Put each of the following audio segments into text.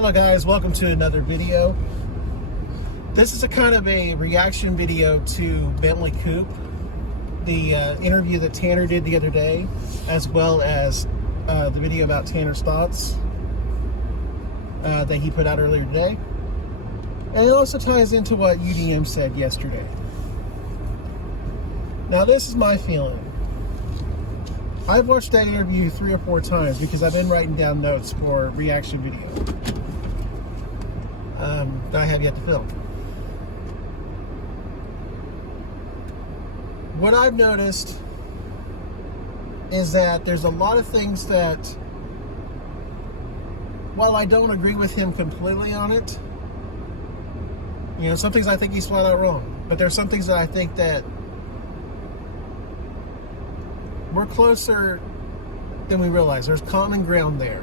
Hello guys, welcome to another video. This is a kind of a reaction video to Bentley Coup, the interview that Tanner did the other day, as well as the video about Tanner's thoughts that he put out earlier today. And it also ties into what UDM said yesterday. Now this is my feeling. I've watched that interview 3 or 4 times because I've been writing down notes for reaction video that I have yet to film. What I've noticed is that there's a lot of things that, while I don't agree with him completely on it, you know, some things I think he's flat out wrong, but there's some things that I think that we're closer than we realize. There's common ground there.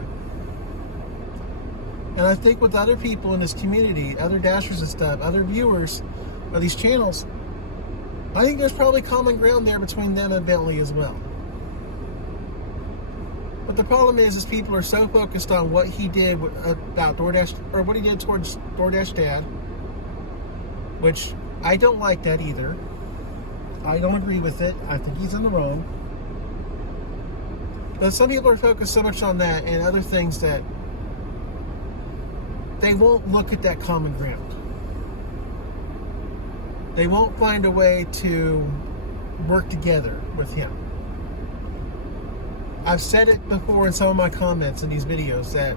And I think with other people in this community, other dashers and stuff, other viewers of these channels, I think there's probably common ground there between them and Bentley as well. But the problem is people are so focused on what he did about DoorDash, or what he did towards DoorDash Dad, which I don't like that either. I don't agree with it. I think he's in the wrong. But some people are focused so much on that and other things that they won't look at that common ground. They won't find a way to work together with him. I've said it before in some of my comments in these videos that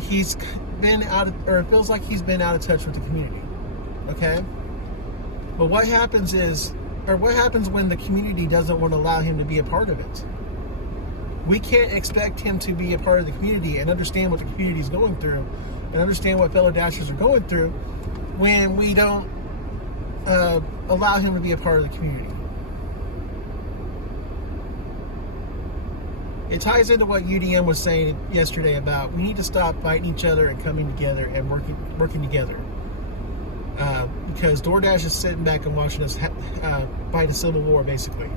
he's been out of, or it feels like he's been out of touch with the community. Okay? But what happens is, or what happens when the community doesn't want to allow him to be a part of it? We can't expect him to be a part of the community and understand what the community is going through and understand what fellow dashers are going through when we don't allow him to be a part of the community. It ties into what UDM was saying yesterday about we need to stop fighting each other and coming together and working together. Because DoorDash is sitting back and watching us fight a civil war, basically.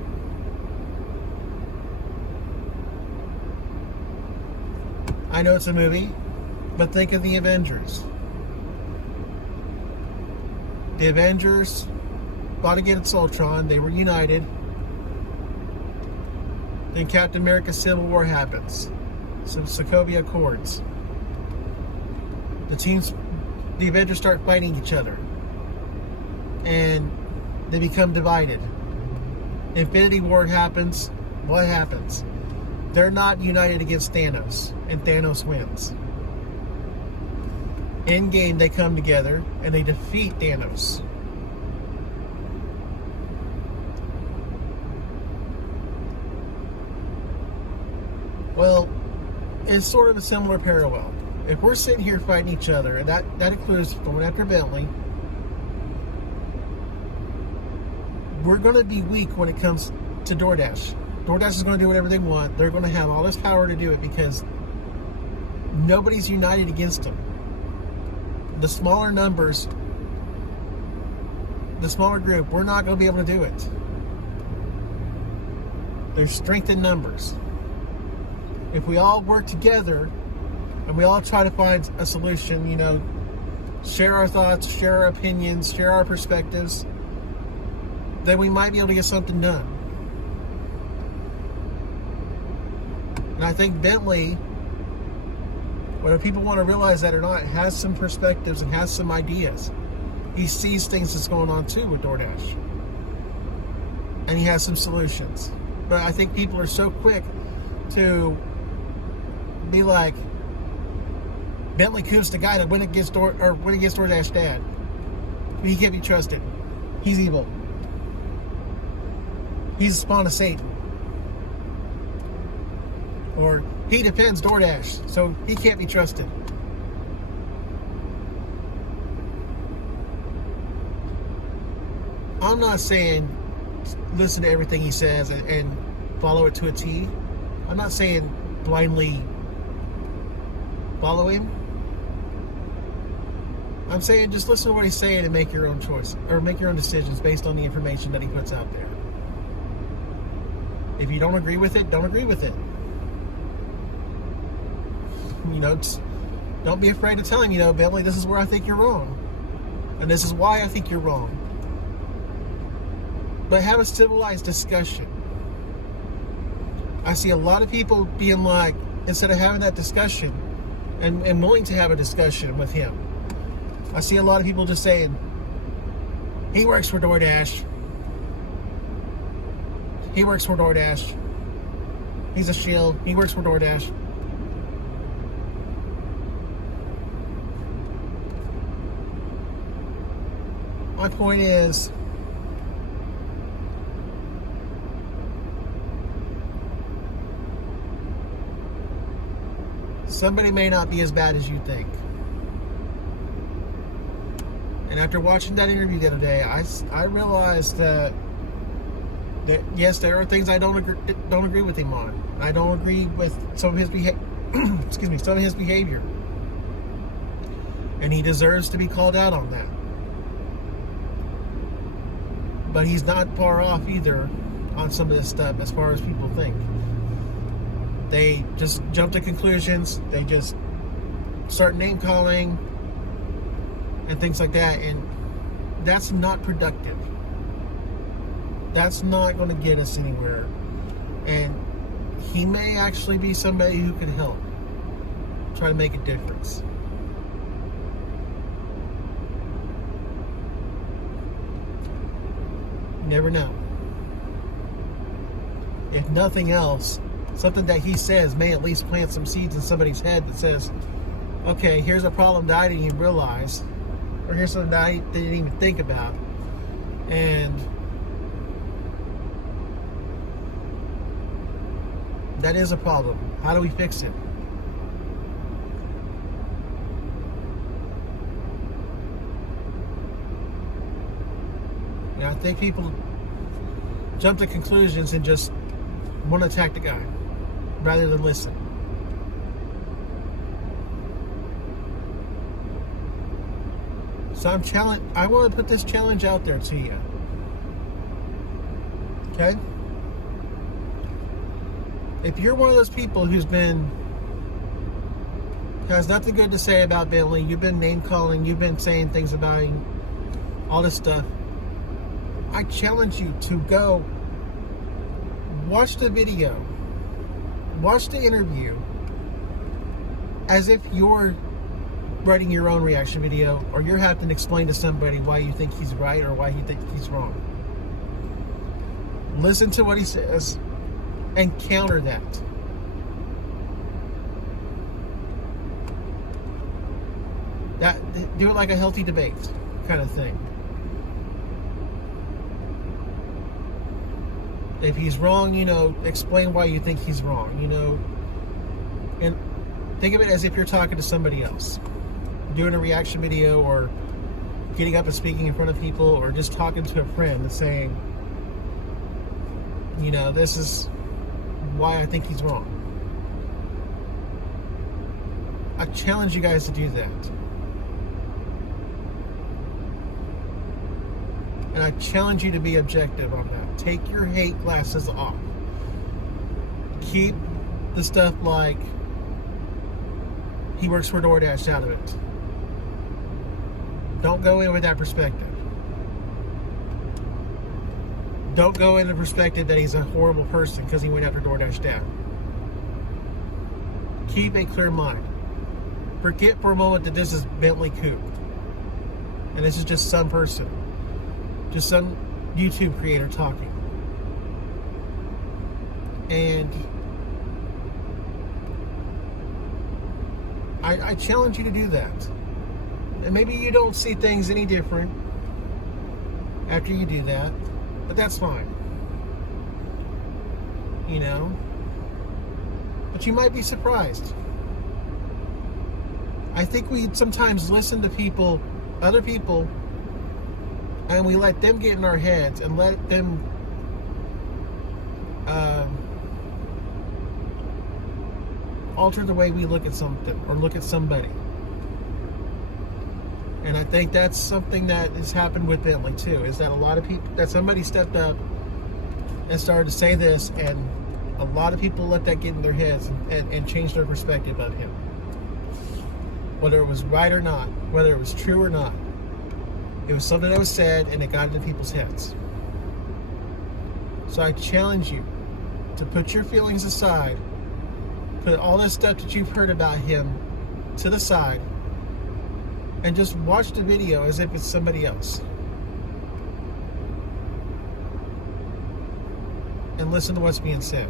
I know it's a movie, but think of the Avengers. The Avengers fought against Ultron. They were united. Then Captain America's Civil War happens. Some Sokovia Accords. The Avengers start fighting each other. And they become divided. Infinity War happens. What happens? They're not united against Thanos, and Thanos wins. Endgame, they come together, and they defeat Thanos. Well, it's sort of a similar parallel. If we're sitting here fighting each other, and that includes going after Bentley, we're going to be weak when it comes to DoorDash. DoorDash is going to do whatever they want. They're going to have all this power to do it because nobody's united against them. The smaller numbers, the smaller group, we're not going to be able to do it. There's strength in numbers. If we all work together and we all try to find a solution, you know, share our thoughts, share our opinions, share our perspectives, then we might be able to get something done. And I think Bentley, whether people want to realize that or not, has some perspectives and has some ideas. He sees things that's going on too with DoorDash. And he has some solutions. But I think people are so quick to be like, Bentley Coup's the guy that went against DoorDash Dad. He can't be trusted. He's evil. He's a spawn of Satan. Or he defends DoorDash, so he can't be trusted. I'm not saying listen to everything he says and follow it to a T. I'm not saying blindly follow him. I'm saying just listen to what he's saying and make your own choice, or make your own decisions based on the information that he puts out there. If you don't agree with it, don't agree with it. You know, Don't be afraid to tell him, Bentley, this is where I think you're wrong. And this is why I think you're wrong. But have a civilized discussion. I see a lot of people being like, instead of having that discussion and willing to have a discussion with him, I see a lot of people just saying, he works for DoorDash. He works for DoorDash. He's a shield. He works for DoorDash. My point is, somebody may not be as bad as you think. And after watching that interview the other day, I realized that yes, there are things I don't agree with him on. I don't agree with some of his some of his behavior, and he deserves to be called out on that. But he's not far off either on some of this stuff as far as people think. They just jump to conclusions. They just start name calling and things like that. And that's not productive. That's not going to get us anywhere. And he may actually be somebody who can help try to make a difference. Never know. If nothing else, something that he says may at least plant some seeds in somebody's head that says, okay, here's a problem that I didn't even realize, or here's something that I didn't even think about, and that is a problem. How do we fix it? I think people jump to conclusions and just want to attack the guy rather than listen. So I want to put this challenge out there to you. Okay? If you're one of those people has nothing good to say about Bentley, you've been name calling, you've been saying things about him, all this stuff, I challenge you to go watch the video, watch the interview as if you're writing your own reaction video, or you're having to explain to somebody why you think he's right or why you think he's wrong. Listen to what he says and counter that. Do it like a healthy debate kind of thing. If he's wrong, explain why you think he's wrong, and think of it as if you're talking to somebody else, doing a reaction video, or getting up and speaking in front of people, or just talking to a friend and saying, this is why I think he's wrong. I challenge you guys to do that. And I challenge you to be objective on that. Take your hate glasses off. Keep the stuff like he works for DoorDash out of it. Don't go in with that perspective. Don't go in the perspective that he's a horrible person because he went after DoorDash down. Keep a clear mind. Forget for a moment that this is Bentley Coup. And this is just some person. Just some YouTube creator talking. And I challenge you to do that. And maybe you don't see things any different after you do that, but that's fine. But you might be surprised. I think we sometimes listen to other people, and we let them get in our heads and let them alter the way we look at something or look at somebody. And I think that's something that has happened with Bentley too, is that a lot of people, that somebody stepped up and started to say this, and a lot of people let that get in their heads and change their perspective on him. whether it was right or not, whether it was true or not. It was something that was said, and it got into people's heads. So I challenge you to put your feelings aside, put all that stuff that you've heard about him to the side, and just watch the video as if it's somebody else. And listen to what's being said.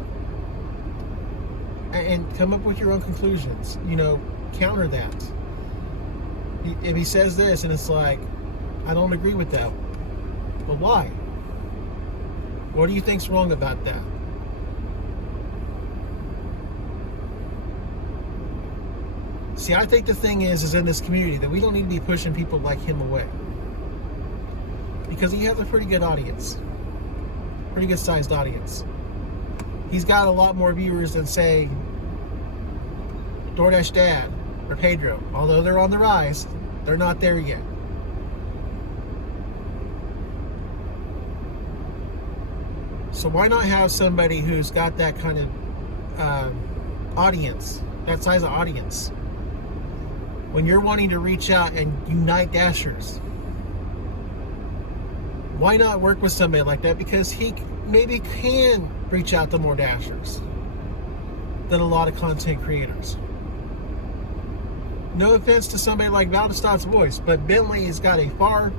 And come up with your own conclusions. Counter that. If he says this and it's like, I don't agree with that. But why? What do you think's wrong about that? See, I think the thing is in this community that we don't need to be pushing people like him away. Because he has a pretty good audience. Pretty good sized audience. He's got a lot more viewers than, say, DoorDash Dad or Pedro. Although they're on the rise, they're not there yet. So why not have somebody who's got that kind of audience, that size of audience, when you're wanting to reach out and unite Dashers? Why not work with somebody like that? Because he maybe can reach out to more Dashers than a lot of content creators. No offense to somebody like Valdestad's voice, but Bentley has got a far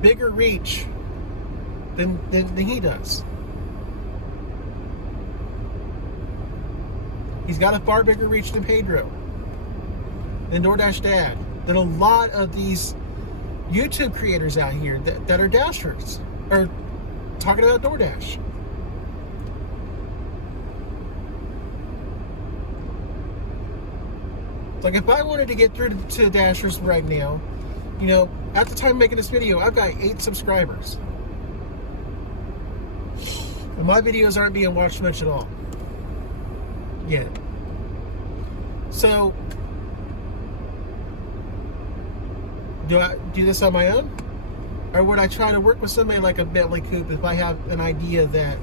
bigger reach than he does. He's got a far bigger reach than Pedro, than DoorDash Dad, than a lot of these YouTube creators out here that are Dashers, or talking about DoorDash. Like, if I wanted to get through to Dashers right now, at the time of making this video, I've got 8 subscribers. And my videos aren't being watched much at all. Yet. So, do I do this on my own? Or would I try to work with somebody like a Bentley Coup if I have an idea that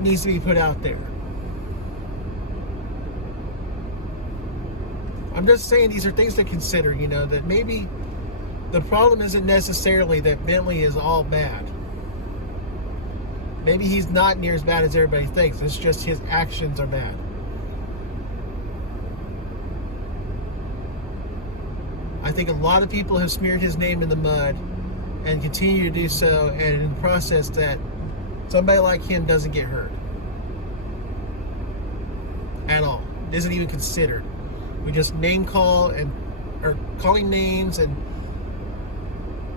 needs to be put out there? I'm just saying these are things to consider, that maybe the problem isn't necessarily that Bentley is all bad. Maybe he's not near as bad as everybody thinks. It's just his actions are bad. I think a lot of people have smeared his name in the mud and continue to do so, and in the process that somebody like him doesn't get hurt. At all. Isn't even considered. We just name call or calling names and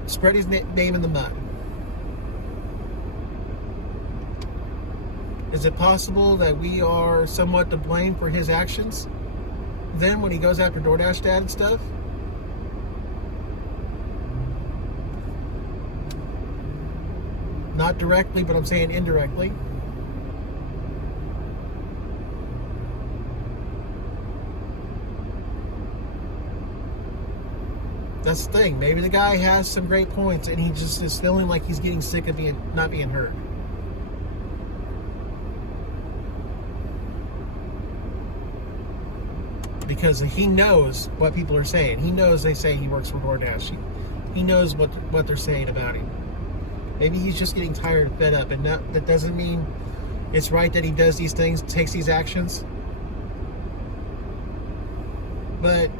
spread his name in the mud. Is it possible that we are somewhat to blame for his actions then when he goes after DoorDash Dad and stuff? Not directly, but I'm saying indirectly. That's the thing. Maybe the guy has some great points and he just is feeling like he's getting sick of not being heard. Because he knows what people are saying. He knows they say he works for DoorDash. He knows what they're saying about him. Maybe he's just getting tired and fed up. And that doesn't mean it's right that he does these things, takes these actions. But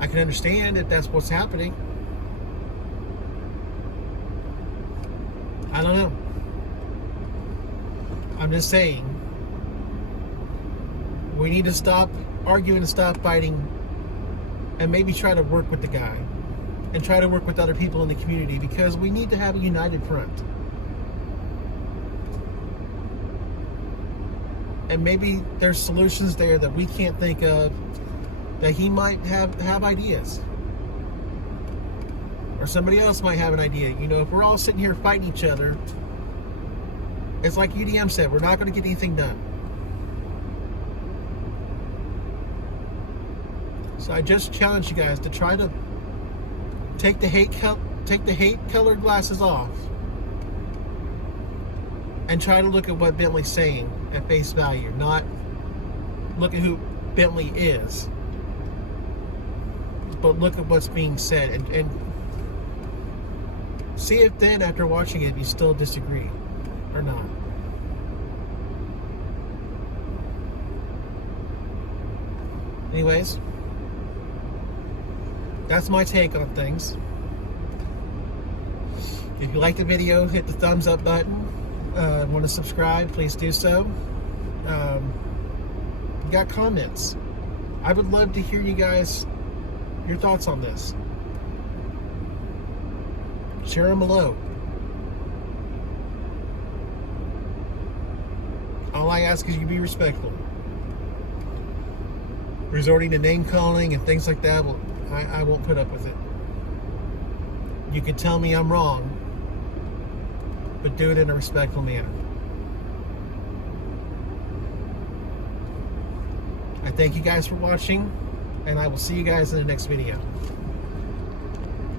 I can understand if that's what's happening. I don't know. I'm just saying, we need to stop arguing and stop fighting and maybe try to work with the guy and try to work with other people in the community, because we need to have a united front. And maybe there's solutions there that we can't think of, that he might have ideas. Or somebody else might have an idea. If we're all sitting here fighting each other, it's like UDM said, we're not going to get anything done. So I just challenge you guys to try to take the hate colored glasses off and try to look at what Bentley's saying at face value, not look at who Bentley is, but look at what's being said, and see if then, after watching it, you still disagree or not. Anyways, that's my take on things. If you like the video, hit the thumbs up button. Want to subscribe, please do so. You got comments. I would love to hear you guys, your thoughts on this. Share them below. All I ask is you be respectful. Resorting to name calling and things like that, well, I won't put up with it. You can tell me I'm wrong, but do it in a respectful manner. I thank you guys for watching, and I will see you guys in the next video.